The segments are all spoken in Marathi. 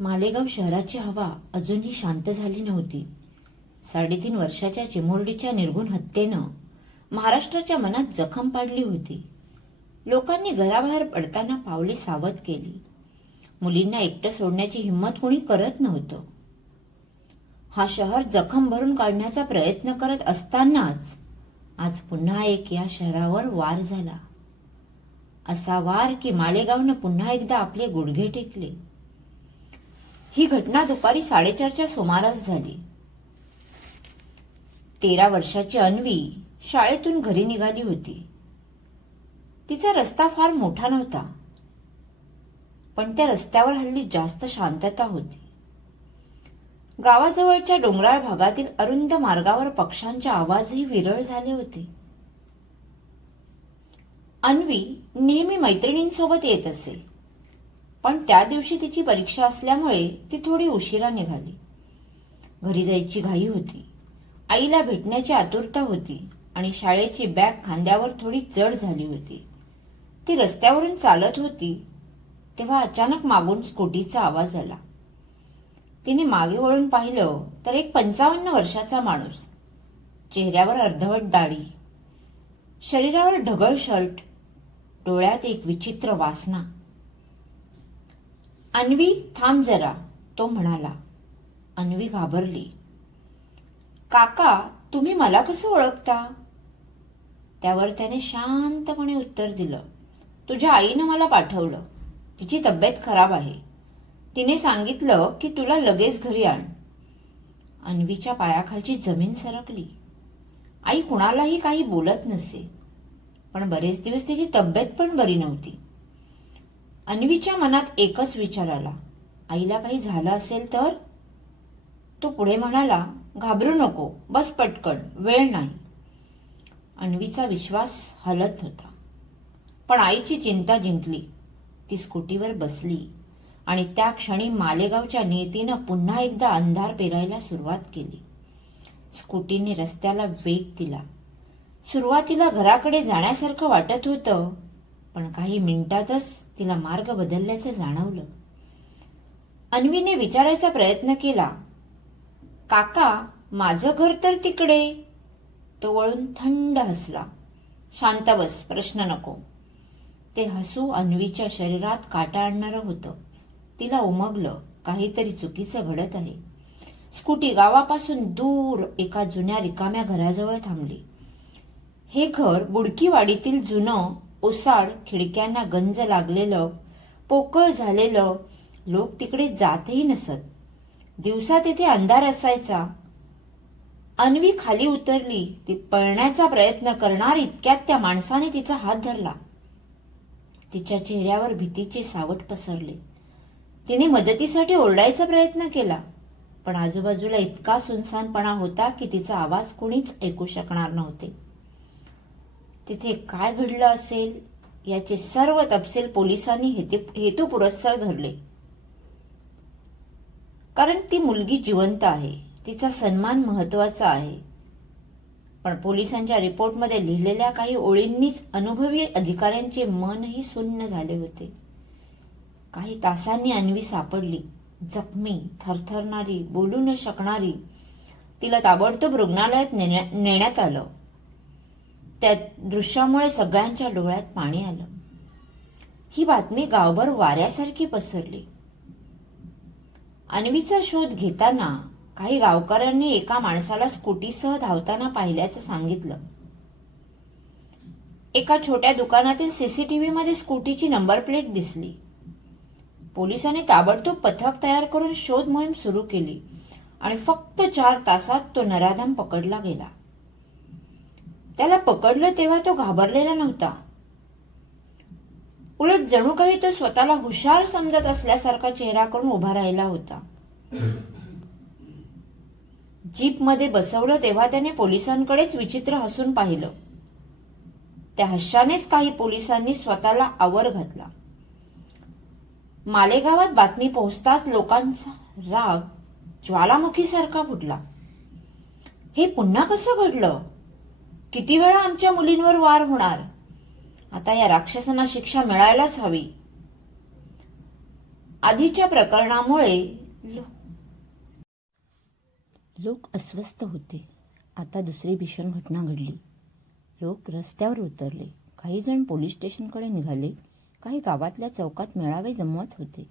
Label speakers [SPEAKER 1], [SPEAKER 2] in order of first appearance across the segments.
[SPEAKER 1] मालेगाव शहराची हवा अजूनही शांत झाली नव्हती. साडेतीन वर्षाच्या चिमुरडीच्या निर्गुण हत्येनं महाराष्ट्राच्या मनात जखम पाडली होती. लोकांनी घराबाहेर पडताना पावले सावध केली. मुलींना एकटं सोडण्याची हिंमत कोणी करत नव्हतं. हा शहर जखम भरून काढण्याचा प्रयत्न करत असतानाच आज पुन्हा एक या शहरावर वार झाला. असा वार की मालेगावनं पुन्हा एकदा आपले गुडघे टेकले. ही घटना दुपारी साडेचारच्या सुमारास झाली. तेरा वर्षाची अन्वी शाळेतून घरी निघाली होती. तिचा रस्ता फार मोठा नव्हता पण त्या रस्त्यावर हल्ली जास्त शांतता होती. गावाजवळच्या डोंगराळ भागातील अरुंद मार्गावर पक्ष्यांचे आवाजही विरळ झाले होते. अन्वी नेहमी मैत्रिणींसोबत येत असे. पण त्या दिवशी तिची परीक्षा असल्यामुळे ती थोडी उशिरा निघाली. घरी जायची घाई होती. आईला भेटण्याची आतुरता होती आणि शाळेची बॅग खांद्यावर थोडी जड झाली होती. ती रस्त्यावरून चालत होती तेव्हा अचानक मागून स्कूटीचा आवाज आला. तिने मागे वळून पाहिलं तर एक पंचावन्न वर्षाचा माणूस. चेहऱ्यावर अर्धवट दाढी. शरीरावर ढगळ शर्ट. डोळ्यात एक विचित्र वासना. अन्वी थांब जरा. तो म्हणाला अन्वी घाबरली. काका तुम्ही मला कसं ओळखता? त्यावर त्याने शांतपणे उत्तर दिलं तुझ्या आईनं मला पाठवलं. तिची तब्येत खराब आहे. तिने सांगितलं की तुला लगेच घरी आण. अन्वीच्या पायाखालची जमीन सरकली. आई कुणालाही काही बोलत नसे पण बरेच दिवस तिची तब्येत पण बरी नव्हती. अन्वीच्या मनात एकच विचार आला. आईला काही झालं असेल तर? तो पुढे म्हणाला घाबरू नको बस पटकन वेळ नाही. अन्वीचा विश्वास हलत होता. पण आईची चिंता जिंकली. ती स्कूटीवर बसली आणि त्या क्षणी मालेगावच्या नियतीनं पुन्हा एकदा अंधार पेरायला सुरुवात केली. स्कूटीने रस्त्याला वेग दिला. सुरुवातीला घराकडे जाण्यासारखं वाटत होतं पण काही मिनिटातच तिला मार्ग बदलल्याचं जाणवलं. अन्वीने विचारायचा प्रयत्न केला काका माझं घर तर तिकडे. तो वळून थंड हसला. शांत बस प्रश्न नको. ते हसू अन्वीच्या शरीरात काटा आणणारं होतं. तिला उमगलं काहीतरी चुकीचं घडत आहे. स्कूटी गावापासून दूर एका जुन्या रिकाम्या घराजवळ थांबली. हे घर बुडकीवाडीतील जुनं ओसाड खिडक्यांना गंज लागलेलं पोकळ झालेलं लोक तिकडे जातही नसत. दिवसा तिथे अंधार असायचा. अन्वी खाली उतरली ती पळण्याचा प्रयत्न करणार इतक्यात त्या माणसाने तिचा हात धरला. तिच्या चेहऱ्यावर भीतीचे सावट पसरले. तिने मदतीसाठी ओरडायचा प्रयत्न केला पण आजूबाजूला इतका सुनसानपणा होता की तिचा आवाज कुणीच ऐकू शकणार नव्हते. तिथे काय घडलं असेल? याचे सर्व तपशील पोलिसांनी हेतुपुरस्सर धरले. कारण ती मुलगी जिवंत आहे. तिचा सन्मान महत्त्वाचा आहे. पण पोलिसांच्या रिपोर्टमध्ये लिहिलेल्या काही ओळींनीच अनुभवी अधिकाऱ्यांचे मनही सुन्न झाले होते. काही तासांनी अन्वी सापडली. जखमी थरथरणारी बोलू न शकणारी. तिला ताबडतोब रुग्णालयात नेण्या- नेण्यात आलं. त्या दृश्यामुळे सगळ्यांच्या डोळ्यात पाणी आलं. ही बातमी गावभर वाऱ्यासारखी पसरली. अन्वीचा शोध घेताना काही गावकऱ्यांनी एका माणसाला स्कूटीसह धावताना पाहिल्याचं सांगितलं. एका छोट्या दुकानातील सीसीटीव्ही मध्ये स्कूटीची नंबर प्लेट दिसली. पोलिसांनी ताबडतोब पथक तयार करून शोध मोहीम सुरू केली आणि फक्त चार तासात तो नराधम पकडला गेला. त्याला पकडलं तेव्हा तो घाबरलेला नव्हता. उलट जणू काही तो स्वतःला हुशार समजत असल्यासारखा चेहरा करून उभा राहिला होता. जीपमध्ये बसवलं तेव्हा त्याने पोलिसांकडेच विचित्र हसून पाहिलं. त्या हशानेच काही पोलिसांनी स्वतःला आवर घातला. मालेगावात बातमी पोहोचताच लोकांचा राग ज्वालामुखीसारखा फुटला. हे पुन्हा कसं घडलं? किती वेळा आमच्या मुलींवर वार होणार? आता या राक्षसांना शिक्षा मिळायलाच हवी. आधीच्या प्रकरणामुळे लोक अस्वस्थ होते. आता दुसरी भीषण घटना घडली. लोक रस्त्यावर उतरले. काही जण पोलीस स्टेशनकडे निघाले. काही गावातल्या चौकात मेळावे जमवत होते.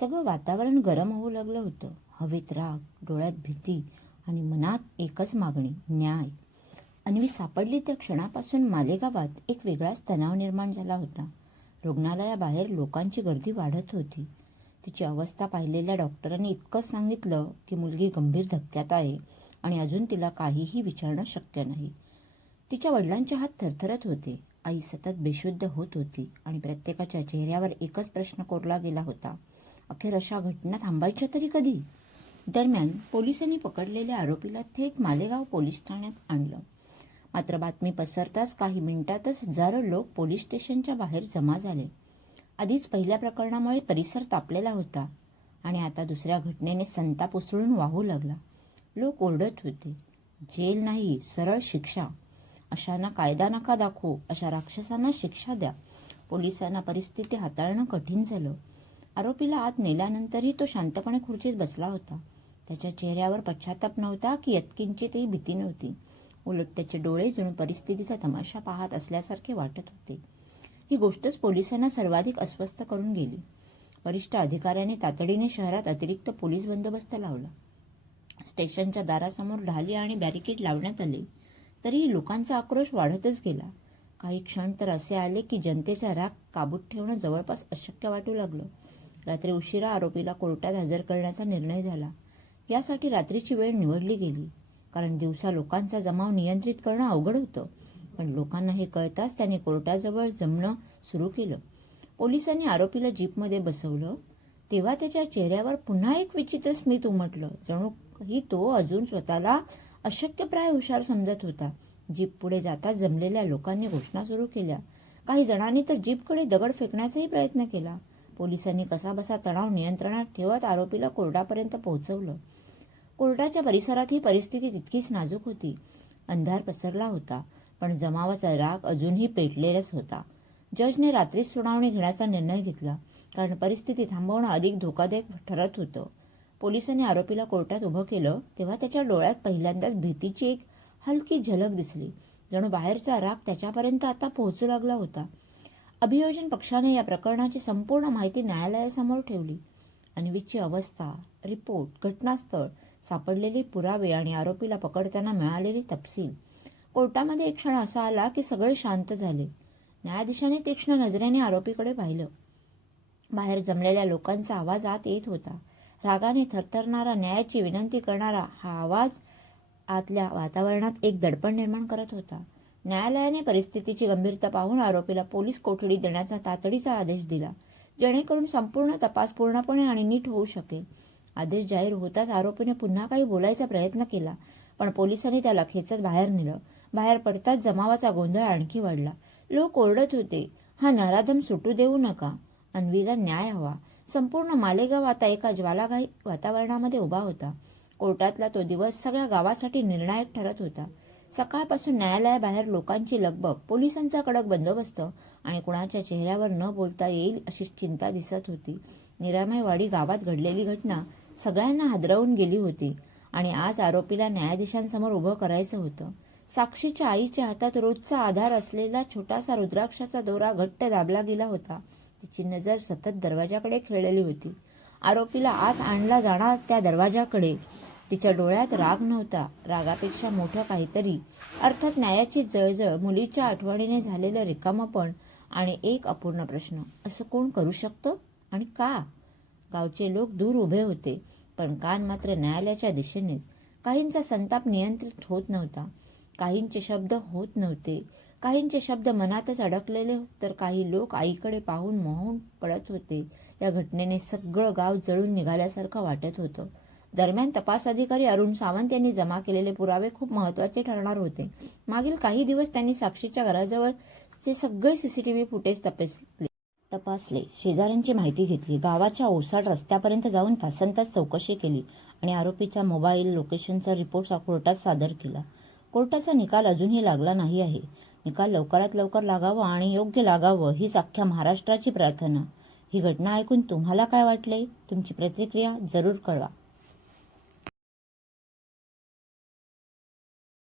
[SPEAKER 1] सगळं वातावरण गरम होऊ लागलं होतं. हवेत राग डोळ्यात भीती आणि मनात एकच मागणी न्याय. आणि मी सापडली त्या क्षणापासून मालेगावात एक वेगळाच तणाव निर्माण झाला होता. रुग्णालयाबाहेर लोकांची गर्दी वाढत होती. तिची अवस्था पाहिलेल्या डॉक्टरांनी इतकंच सांगितलं की मुलगी गंभीर धक्क्यात आहे आणि अजून तिला काहीही विचारणं शक्य नाही. तिच्या वडिलांचे हात थरथरत होते. आई सतत बेशुद्ध होत होती आणि प्रत्येकाच्या चेहऱ्यावर एकच प्रश्न कोरला गेला होता. अखेर अशा घटना थांबायच्या तरी कधी? दरम्यान पोलिसांनी पकडलेल्या आरोपीला थेट मालेगाव पोलीस ठाण्यात आणलं. मात्र बातमी पसरताच काही मिनिटातच हजारो लोक पोलीस स्टेशनच्या बाहेर जमा झाले. आधीच पहिल्या प्रकरणामुळे परिसर तापलेला होता आणि आता दुसऱ्या घटनेने संताप उसळून वाहू लागला. लोक ओरडत होते जेल नाही सरळ शिक्षा. अशांना कायदा नका दाखवू अशा राक्षसांना शिक्षा द्या. पोलिसांना परिस्थिती हाताळणं कठीण झालं. आरोपीला आत नेल्यानंतरही तो शांतपणे खुर्चीत बसला होता. त्याच्या चेहऱ्यावर पश्चाताप नव्हता की यत्किंचितही भीती नव्हती. उलट त्याचे डोळे जणू परिस्थितीचा तमाशा पाहत असल्यासारखे वाटत होते. ही गोष्टच पोलिसांना सर्वाधिक अस्वस्थ करून गेली. वरिष्ठ अधिकाऱ्याने तातडीने शहरात अतिरिक्त पोलीस बंदोबस्त लावला. स्टेशनच्या दारासमोर ढाली आणि बॅरिकेड लावण्यात आले. तरीही लोकांचा आक्रोश वाढतच गेला. काही क्षण तर असे आले की जनतेचा राग काबूत ठेवणं जवळपास अशक्य वाटू लागलं. रात्री उशिरा आरोपीला कोर्टात हजर करण्याचा निर्णय झाला. यासाठी रात्रीची वेळ निवडली गेली. कारण दिवसा लोकांचा जमाव नियंत्रित करणं अवघड होतं. पण लोकांना हे कळताच त्याने कोर्टाजवळ जमणं सुरू केलं. पोलिसांनी आरोपीला जीपमध्ये बसवलं. तेव्हा त्याच्या चेहऱ्यावर पुन्हा एक विचित्र स्मित उमटलं. जणू ही तो अजून स्वतःला अशक्यप्राय हुशार समजत होता. जीप पुढे जाता जमलेल्या लोकांनी घोषणा सुरू केल्या. काही जणांनी तर जीपकडे दगड फेकण्याचाही प्रयत्न केला. पोलिसांनी कसाबसा तणाव नियंत्रणात ठेवत आरोपीला कोर्टापर्यंत पोहोचवलं. कोर्टाच्या परिसरात ही परिस्थिती तितकीच नाजूक होती. अंधार पसरला होता पण जमावाचा राग अजूनही पेटलेलाच होता. जजने रात्रीच सुनावणी घेण्याचा निर्णय घेतला कारण परिस्थिती थांबवणं अधिक धोकादायक ठरत होतं. पोलिसांनी आरोपीला कोर्टात उभं केलं तेव्हा त्याच्या डोळ्यात पहिल्यांदाच भीतीची एक हलकी झलक दिसली. जणू बाहेरचा राग त्याच्यापर्यंत आता पोहोचू लागला होता. अभियोजन पक्षाने या प्रकरणाची संपूर्ण माहिती न्यायालयासमोर ठेवली. अन्वीची अवस्था रिपोर्ट घटनास्थळ सापडलेले पुरावे आणि आरोपीला पकडताना मिळालेले तपशील. कोर्टामध्ये एक क्षण असा आला की सगळे शांत झाले. न्यायाधीशाने तीक्ष्ण नजरेने आरोपीकडे पाहिलं. बाहेर जमलेल्या लोकांचा आवाज आत येत होता. रागाने थरथरणारा न्यायाची विनंती करणारा हा आवाज आतल्या वातावरणात एक दडपण निर्माण करत होता. न्यायालयाने परिस्थितीची गंभीरता पाहून आरोपीला पोलीस कोठडी देण्याचा तातडीचा आदेश दिला जेणेकरून संपूर्ण तपास पूर्णपणे आणि नीट होऊ शकेल. आदेश जाहीर होताच आरोपीने पुन्हा काही बोलायचा प्रयत्न केला पण पोलिसांनी त्याला खेचत बाहेर नेलं. बाहेर पडताच जमावाचा गोंधळ आणखी वाढला. लोक ओरडत होते हा नराधम सुटू देऊ नका. अन्वीला न्याय हवा. संपूर्ण मालेगाव आता एका ज्वालाघाई वातावरणामध्ये उभा होता. कोर्टातला तो दिवस सगळ्या गावासाठी निर्णायक ठरत होता. सकाळपासून न्यायालयाबाहेर लोकांची लगबग पोलिसांचा कडक बंदोबस्त आणि कुणाच्या चेहऱ्यावर न बोलता येईल अशी चिंता दिसत होती. निरामयवाडी गावात घडलेली घटना सगळ्यांना हादरवून गेली होती आणि आज आरोपीला न्यायाधीशांसमोर उभं करायचं होतं. साक्षीच्या आईच्या हातात रोजचा आधार असलेला छोटासा रुद्राक्षाचा दोरा घट्ट दाबला गेला होता. तिची नजर सतत दरवाजाकडे खेळलेली होती. आरोपीला आत आणला जाणार त्या दरवाजाकडे. तिच्या डोळ्यात राग नव्हता. रागापेक्षा मोठं काहीतरी. अर्थात न्यायाची जळजळ मुलीच्या आठवणीने झालेलं रिकामपण आणि एक अपूर्ण प्रश्न. असं कोण करू शकतो? आणि का? गावचे लोक दूर उभे होते पण कान मात्र न्यायालयाच्या दिशेनेच. काहींचा संताप नियंत्रित होत नव्हता. काहींचे शब्द होत नव्हते. काहींचे शब्द मनातच अडकलेले तर काही लोक आईकडे पाहून मोहून पडत होते. या घटनेने सगळं गाव जळून निघाल्यासारखं वाटत होतं. दरम्यान तपास अधिकारी अरुण सावंत यांनी जमा केलेले पुरावे खूप महत्त्वाचे ठरणार होते. मागील काही दिवस त्यांनी साक्षीच्या घराजवळचे सगळे सीसीटीव्ही फुटेज तपासले. तपासले. शेजाऱ्यांची माहिती घेतली. गावाच्या ओसाड रस्त्यापर्यंत जाऊन तासनतास चौकशी केली आणि आरोपीचा मोबाईल लोकेशनचा रिपोर्ट कोर्टात सादर केला. कोर्टाचा निकाल अजूनही लागला नाही आहे. निकाल लवकरात लवकर लागावा आणि योग्य लागावं हीच अख्ख्या महाराष्ट्राची प्रार्थना. ही घटना ऐकून तुम्हाला काय वाटले? तुमची प्रतिक्रिया जरूर कळवा.